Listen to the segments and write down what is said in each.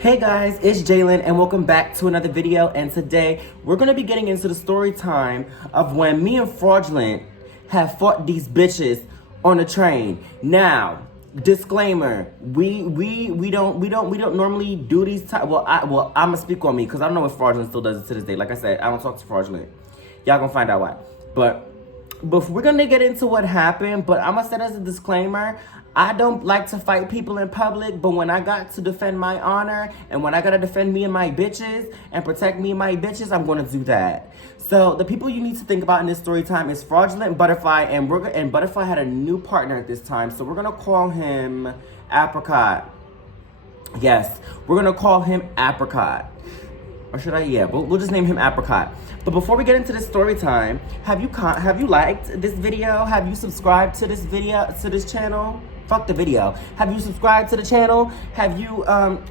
Hey guys, it's Jalen and welcome back to another video, and today we're going to be getting into the story time of when me and Fraudulent have fought these bitches on a train. Now, disclaimer, we don't normally do these I'm gonna speak on me because I don't know if Fraudulent still does it to this day. Like I said, I don't talk to Fraudulent. Y'all gonna find out why. But we're gonna get into what happened, but I'm gonna say as a disclaimer, I don't like to fight people in public, but when I got to defend my honor and when I gotta defend me and my bitches and protect me and my bitches, I'm gonna do that. So the people you need to think about in this story time is Fraudulent, Butterfly, and Butterfly had a new partner at this time, so we're gonna call him Apricot. Yes, we're gonna call him Apricot. Or should I? Yeah, we'll just name him Apricot. But before we get into this story time, have you liked this video? Have you subscribed to this channel? Fuck the video. Have you subscribed to the channel? Have you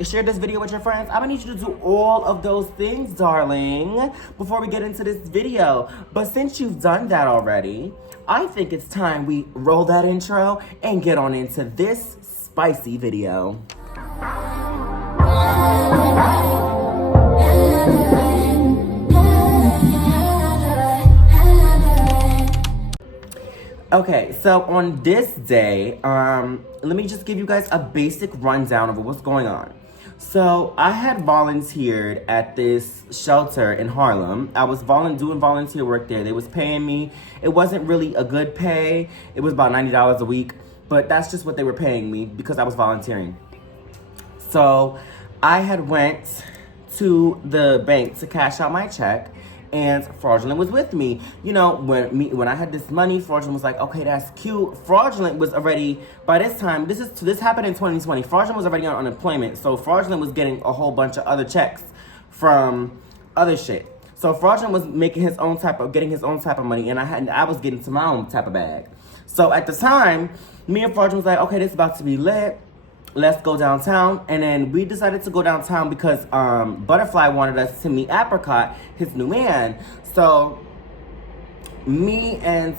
shared this video with your friends? I'm gonna need you to do all of those things, darling, before we get into this video. But since you've done that already, I think it's time we roll that intro and get on into this spicy video. Okay, so on this day, let me just give you guys a basic rundown of what's going on. So I had volunteered at this shelter in Harlem. I was doing volunteer work there. They was paying me. It wasn't really a good pay. It was about $90 a week, but that's just what they were paying me because I was volunteering. So I had went to the bank to cash out my check, and Fraudulent was with me. You know, when I had this money, Fraudulent was like, okay, that's cute. Fraudulent was already, by this time, this happened in 2020. Fraudulent was already on unemployment, so Fraudulent was getting a whole bunch of other checks from other shit. So Fraudulent was getting his own type of money, and I was getting to my own type of bag. So at the time, me and Fraudulent was like, okay, this is about to be lit. Let's go downtown. And then we decided to go downtown because Butterfly wanted us to meet Apricot, his new man. So me and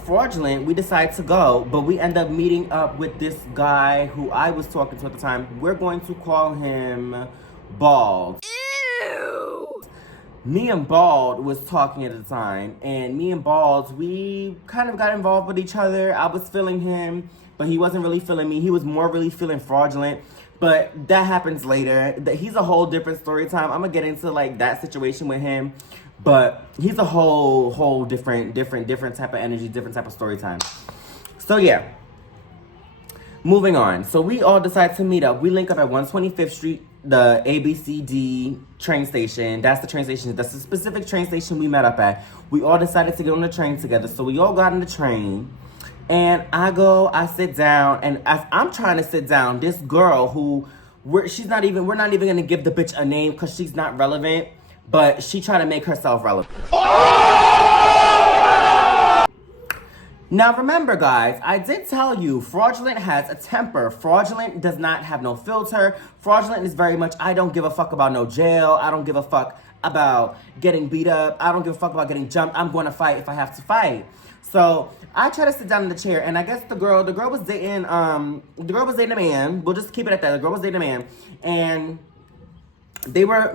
Fraudulent, we decided to go, but we end up meeting up with this guy who I was talking to at the time. We're going to call him Bald. Ew. Me and Bald was talking at the time, and me and Bald, we kind of got involved with each other. I was feeling him, but he wasn't really feeling me. He was more really feeling Fraudulent, but that happens later. He's a whole different story time. I'm gonna get into like that situation with him, but he's a whole different type of energy, different type of story time. So yeah, moving on. So we all decide to meet up. We link up at 125th Street, the ABCD train station. That's the train station. That's the specific train station we met up at. We all decided to get on the train together. So we all got on the train. And I sit down, and as I'm trying to sit down, this girl we're not even gonna give the bitch a name because she's not relevant, but she trying to make herself relevant. Now remember guys, I did tell you, Fraudulent has a temper. Fraudulent does not have no filter. Fraudulent is very much, I don't give a fuck about no jail. I don't give a fuck about getting beat up. I don't give a fuck about getting jumped. I'm going to fight if I have to fight. So I try to sit down in the chair, and I guess the girl was dating a man. We'll just keep it at that. The girl was dating a man, and they were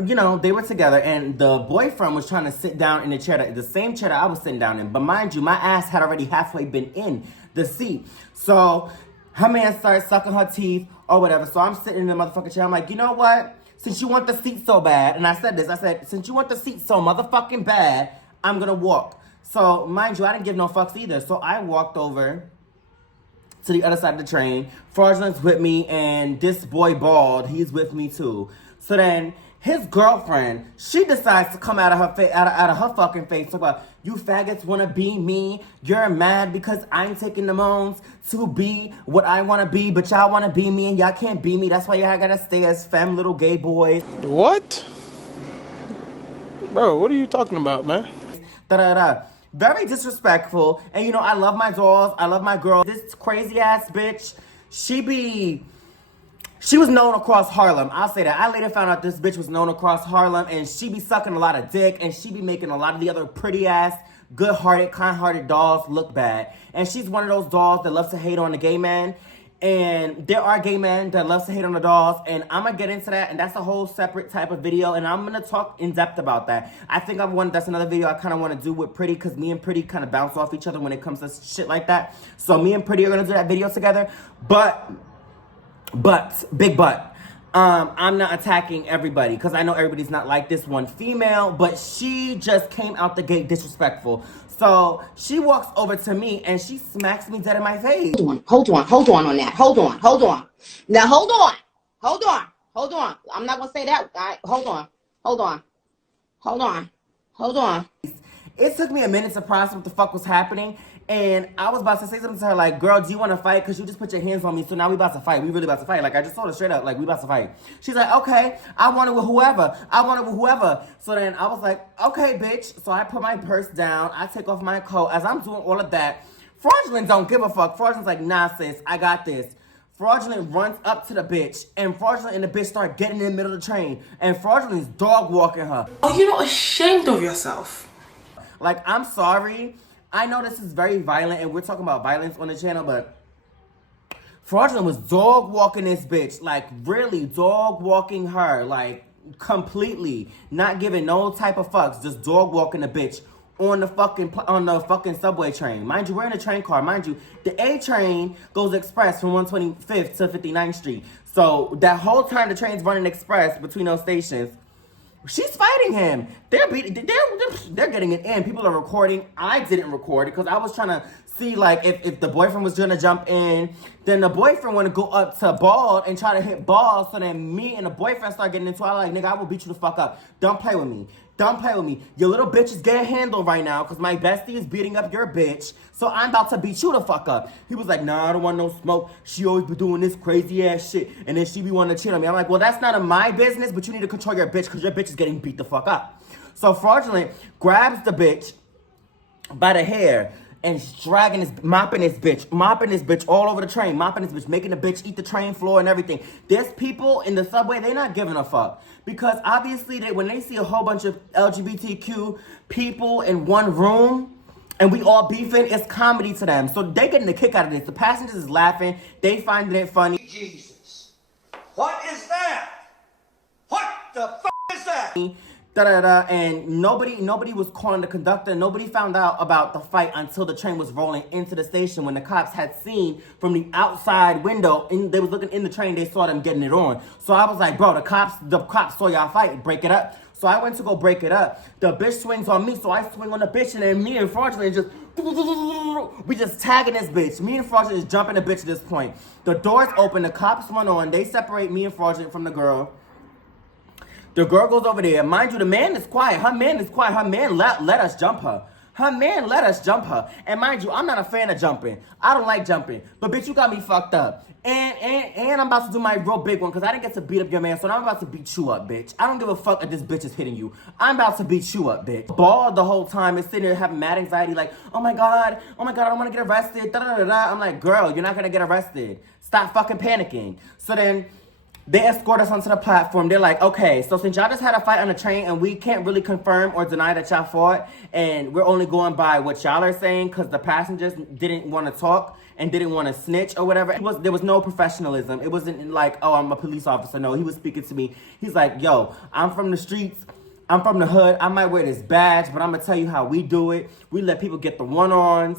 together, and the boyfriend was trying to sit down in the same chair that I was sitting down in. But mind you, my ass had already halfway been in the seat. So her man started sucking her teeth or whatever. So I'm sitting in the motherfucking chair. I'm like, you know what? Since you want the seat so bad, and I said, since you want the seat so motherfucking bad, I'm gonna walk. So, mind you, I didn't give no fucks either. So I walked over to the other side of the train. Fraudulent's with me, and this boy Bald, he's with me too. So then his girlfriend, she decides to come out of her fucking face, talk about, you faggots wanna be me. You're mad because I'm taking the moans to be what I wanna be, but y'all wanna be me and y'all can't be me. That's why y'all gotta stay as femme little gay boys. What? Bro, what are you talking about, man? Da-da-da. Very disrespectful. And you know, I love my dolls. I love my girl. This crazy ass bitch, she was known across Harlem. I'll say that. I later found out this bitch was known across Harlem, and she be sucking a lot of dick, and she be making a lot of the other pretty ass, good-hearted, kind-hearted dolls look bad. And she's one of those dolls that loves to hate on the gay man. And there are gay men that loves to hate on the dolls, and I'm gonna get into that, and that's a whole separate type of video, and I'm gonna talk in depth about that. I think that's another video I kind of want to do with Pretty, because me and Pretty kind of bounce off each other when it comes to shit like that. So me and Pretty are gonna do that video together. But, big but. I'm not attacking everybody, because I know everybody's not like this one female, but she just came out the gate disrespectful. So she walks over to me and she smacks me dead in my face. Hold on on that. Hold on. Now hold on. I'm not gonna say that. Hold on. It took me a minute to process what the fuck was happening. And I was about to say something to her like, girl, do you want to fight? Because you just put your hands on me, so now we about to fight. We really about to fight. Like, I just told her straight up, like, we about to fight. She's like, okay, I want it with whoever. So then I was like, okay, bitch. So I put my purse down. I take off my coat. As I'm doing all of that, Fraudulent don't give a fuck. Fraudulent's like, nah, sis, I got this. Fraudulent runs up to the bitch, and Fraudulent and the bitch start getting in the middle of the train. And Fraudulent's dog walking her. Are you not ashamed of yourself? Like, I'm sorry. I know this is very violent, and we're talking about violence on the channel, but Fraudulent was dog walking this bitch. Like, really dog walking her. Like, completely. Not giving no type of fucks. Just dog walking the bitch on the fucking subway train. Mind you, we're in a train car. Mind you, the A train goes express from 125th to 59th Street. So, that whole time the train's running express between those stations, she's fighting him. They're getting it in. People are recording. I didn't record it because I was trying to see, like, if the boyfriend was gonna jump in. Then the boyfriend want to go up to Bald and try to hit Bald. So then me and the boyfriend start getting into it. I'm like, nigga, I will beat you the fuck up. Don't play with me. Your little bitch is getting handled right now because my bestie is beating up your bitch. So I'm about to beat you the fuck up. He was like, nah, I don't want no smoke. She always be doing this crazy ass shit. And then she be wanting to cheat on me. I'm like, well, that's none of my business, but you need to control your bitch because your bitch is getting beat the fuck up. So Fraudulent grabs the bitch by the hair and mopping this bitch all over the train, making the bitch eat the train floor and everything. There's people in the subway, they not giving a fuck. Because obviously, when they see a whole bunch of LGBTQ people in one room, and we all beefing, it's comedy to them. So they getting a kick out of this. The passengers is laughing, they finding it funny. Jesus. What is that? What the f*** is that? And nobody was calling the conductor. Nobody found out about the fight until the train was rolling into the station, when the cops had seen from the outside window, and they was looking in the train, they saw them getting it on. So I was like, bro, the cops saw y'all fight, break it up. So I went to go break it up. The bitch swings on me, so I swing on the bitch, and then me and Fraudulent we just tagging this bitch. Me and Fraudulent is jumping the bitch at this point. The doors open, the cops run on, they separate me and Fraudulent from the girl. The girl goes over there. Mind you, the man is quiet. Her man let us jump her. And mind you, I'm not a fan of jumping. I don't like jumping. But bitch, you got me fucked up. And I'm about to do my real big one, because I didn't get to beat up your man, so now I'm about to beat you up, bitch. I don't give a fuck if this bitch is hitting you. I'm about to beat you up, bitch. Bald the whole time is sitting there having mad anxiety, like, oh my god, I don't want to get arrested. I'm like, girl, you're not going to get arrested. Stop fucking panicking. So then they escort us onto the platform. They're like, okay, so since y'all just had a fight on the train and we can't really confirm or deny that y'all fought, and we're only going by what y'all are saying because the passengers didn't want to talk and didn't want to snitch or whatever. There was no professionalism. It wasn't like, oh, I'm a police officer. No, he was speaking to me. He's like, yo, I'm from the streets. I'm from the hood. I might wear this badge, but I'm going to tell you how we do it. We let people get the one-ons.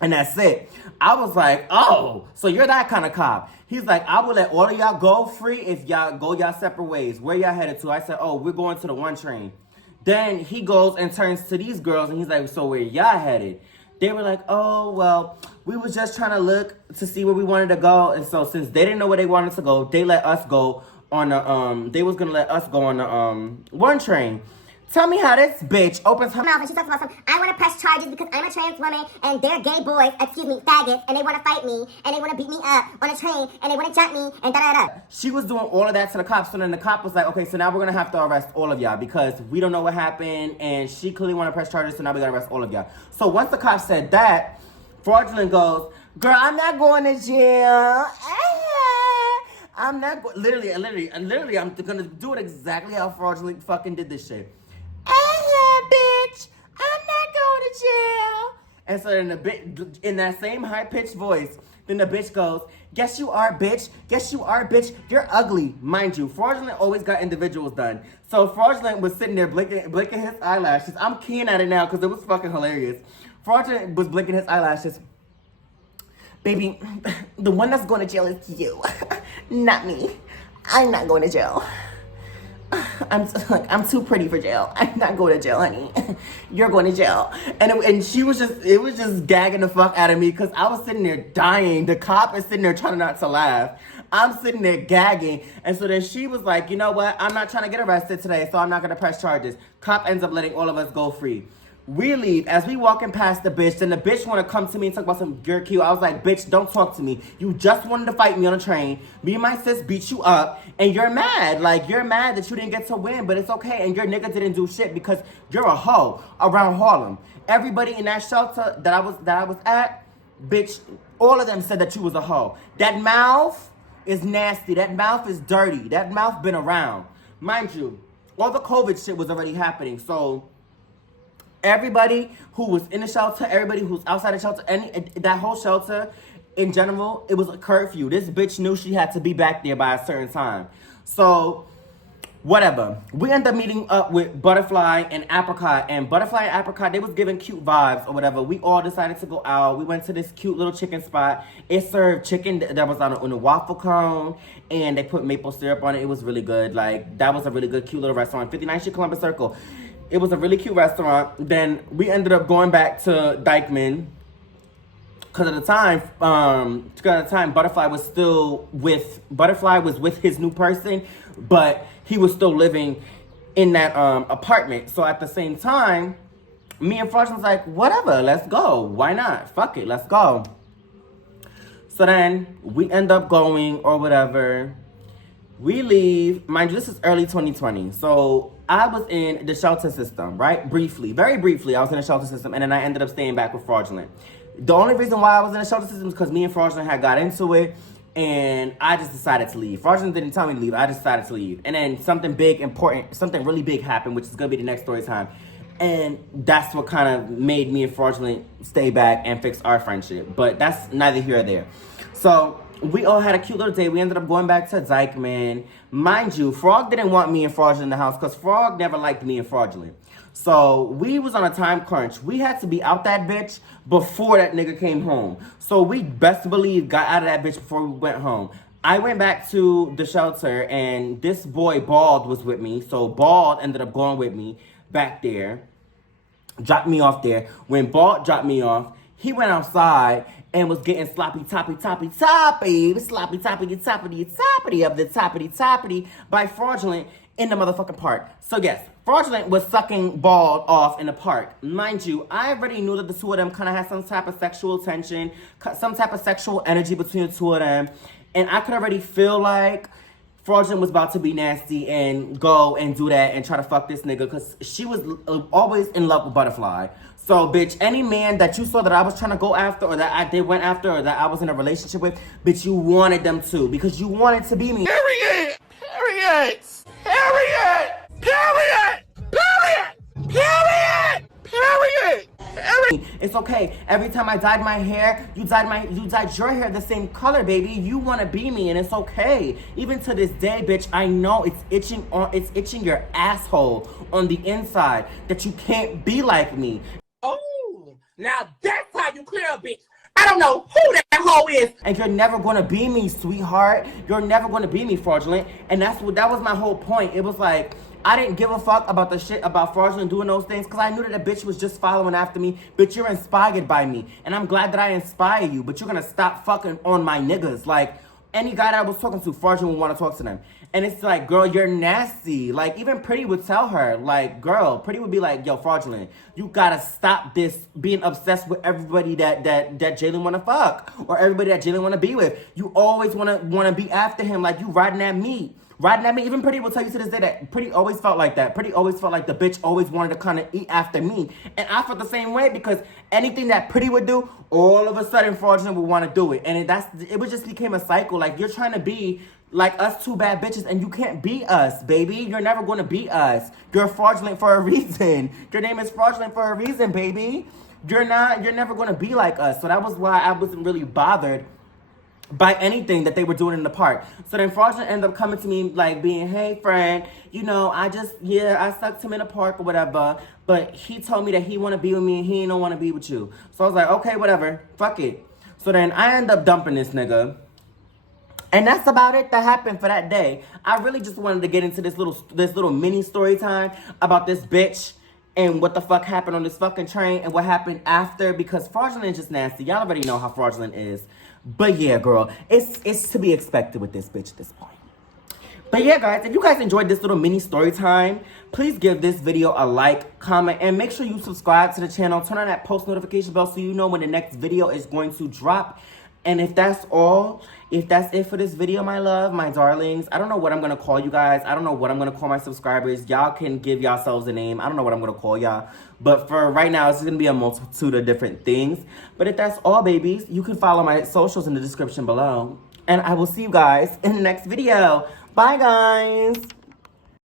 And that's it. I was like, oh, so you're that kind of cop. He's like, I will let all of y'all go free if y'all go y'all separate ways. Where y'all headed to? I said, oh, we're going to the one train. Then he goes and turns to these girls and he's like, so where y'all headed? They were like, oh, well, we was just trying to look to see where we wanted to go. And so since they didn't know where they wanted to go, they let us go on the, they was going to let us go on the one train. Tell me how this bitch opens her mouth and she talks about I want to press charges because I'm a trans woman and they're gay boys, faggots, and they want to fight me and they want to beat me up on a train and they want to jump me and da-da-da. She was doing all of that to the cops, so then the cop was like, okay, so now we're going to have to arrest all of y'all because we don't know what happened and she clearly want to press charges, so now we got to arrest all of y'all. So once the cop said that, Fraudulent goes, girl, I'm not going to jail. I'm not going, literally, I'm going to do it exactly how Fraudulent fucking did this shit. Bitch, I'm not going to jail. And so in that same high-pitched voice, Then the bitch goes, yes you are, bitch. Yes you are, bitch. You're ugly. Mind you, Fraudulent always got individuals done. So Fraudulent was sitting there blinking his eyelashes. I'm keen at it now because it was fucking hilarious. Fraudulent was blinking his eyelashes. Baby, the one that's going to jail is you, not me. I'm not going to jail. I'm too pretty for jail. I'm not going to jail, honey. You're going to jail. And she was just gagging the fuck out of me because I was sitting there dying. The cop is sitting there trying not to laugh. I'm sitting there gagging. And so then she was like, you know what? I'm not trying to get arrested today, so I'm not going to press charges. Cop ends up letting all of us go free. We leave. As we walking past the bitch, then the bitch want to come to me and talk about some you're cute. I was like, bitch, don't talk to me. You just wanted to fight me on a train. Me and my sis beat you up, and you're mad. Like, you're mad that you didn't get to win, but it's okay. And your nigga didn't do shit because you're a hoe around Harlem. Everybody in that shelter that I was at, bitch, all of them said that you was a hoe. That mouth is nasty. That mouth is dirty. That mouth been around. Mind you, all the COVID shit was already happening, so everybody who was in the shelter, everybody who's outside the shelter, that whole shelter in general, it was a curfew. This bitch knew she had to be back there by a certain time. So, whatever. We ended up meeting up with Butterfly and Apricot. And Butterfly and Apricot, they was giving cute vibes or whatever. We all decided to go out. We went to this cute little chicken spot. It served chicken that was on a waffle cone. And they put maple syrup on it. It was really good. Like, that was a really good, cute little restaurant. 59th Street, Columbus Circle. It was a really cute restaurant. Then we ended up going back to Dykeman. Because at the time, Butterfly was with his new person, but he was still living in that apartment. So at the same time, me and Frosh was like, whatever, let's go. Why not? Fuck it, let's go. So then we end up going or whatever. We leave. Mind you, this is early 2020. So I was in the shelter system, right? Briefly, very briefly, I was in the shelter system, and then I ended up staying back with Fraudulent. The only reason why I was in the shelter system is because me and Fraudulent had got into it, and I just decided to leave. Fraudulent didn't tell me to leave. I just decided to leave. And then something big, important, something really big happened, which is going to be the next story time. And that's what kind of made me and Fraudulent stay back and fix our friendship. But that's neither here or there. So we all had a cute little day. We ended up going back to Dykeman. Mind you, Frog didn't want me and Fraudulent in the house because Frog never liked me and Fraudulent. So we was on a time crunch. We had to be out that bitch before that nigga came home. So we best believe got out of that bitch before we went home. I went back to the shelter and this boy Bald was with me. So Bald ended up going with me back there. Dropped me off there. When Bald dropped me off, he went outside and was getting sloppy toppy of the toppity by Fraudulent in the motherfucking park. So yes, Fraudulent was sucking Bald off in the park. Mind you, I already knew that the two of them kind of had some type of sexual tension, some type of sexual energy between the two of them. And I could already feel like Fraudulent was about to be nasty and go and do that and try to fuck this nigga because she was always in love with Butterfly. So, bitch, any man that you saw that I was trying to go after or that they went after or that I was in a relationship with, bitch, you wanted them to because you wanted to be me. Period! Period! Period! Period! Period! Period! Period! Period! It's okay. Every time I dyed my hair, you dyed your hair the same color, baby. You want to be me, and it's okay. Even to this day, bitch, I know it's itching your asshole on the inside that you can't be like me. Oh, now that's how you clear a bitch. I don't know who that hoe is. And you're never gonna be me, sweetheart. You're never gonna be me, Fraudulent. And that was my whole point. It was like, I didn't give a fuck about the shit about Fraudulent doing those things because I knew that a bitch was just following after me. Bitch, you're inspired by me. And I'm glad that I inspire you. But you're gonna stop fucking on my niggas. Like, any guy that I was talking to, Fraudulent would want to talk to them. And it's like, girl, you're nasty. Like, even Pretty would tell her, like, girl, Pretty would be like, yo, Fraudulent, you gotta stop this being obsessed with everybody that Jalen wanna fuck. Or everybody that Jalen wanna be with. You always wanna be after him like you riding at me. Even Pretty will tell you to this day that Pretty always felt like that. Pretty always felt like the bitch always wanted to kind of eat after me. And I felt the same way because anything that Pretty would do, all of a sudden Fraudulent would want to do it. And it just became a cycle. Like, you're trying to be like us two bad bitches and you can't be us, baby. You're never going to be us. You're Fraudulent for a reason. Your name is Fraudulent for a reason, baby. You're never going to be like us. So that was why I wasn't really bothered by anything that they were doing in the park. So then Fraudulent ended up coming to me like being, hey friend, you know, I sucked him in the park or whatever, but he told me that he want to be with me and he don't want to be with you. So I was like, okay, whatever, fuck it. So then I end up dumping this nigga. And that's about it that happened for that day. I really just wanted to get into this little mini story time about this bitch and what the fuck happened on this fucking train and what happened after, because Fraudulent is just nasty. Y'all already know how Fraudulent is. But yeah, girl, it's to be expected with this bitch at this point. But yeah, guys, if you guys enjoyed this little mini story time, please give this video a like, comment, and make sure you subscribe to the channel. Turn on that post notification bell so you know when the next video is going to drop. And if that's all, if that's it for this video, my love, my darlings, I don't know what I'm going to call you guys. I don't know what I'm going to call my subscribers. Y'all can give yourselves a name. I don't know what I'm going to call y'all. But for right now, it's going to be a multitude of different things. But if that's all, babies, you can follow my socials in the description below. And I will see you guys in the next video. Bye, guys.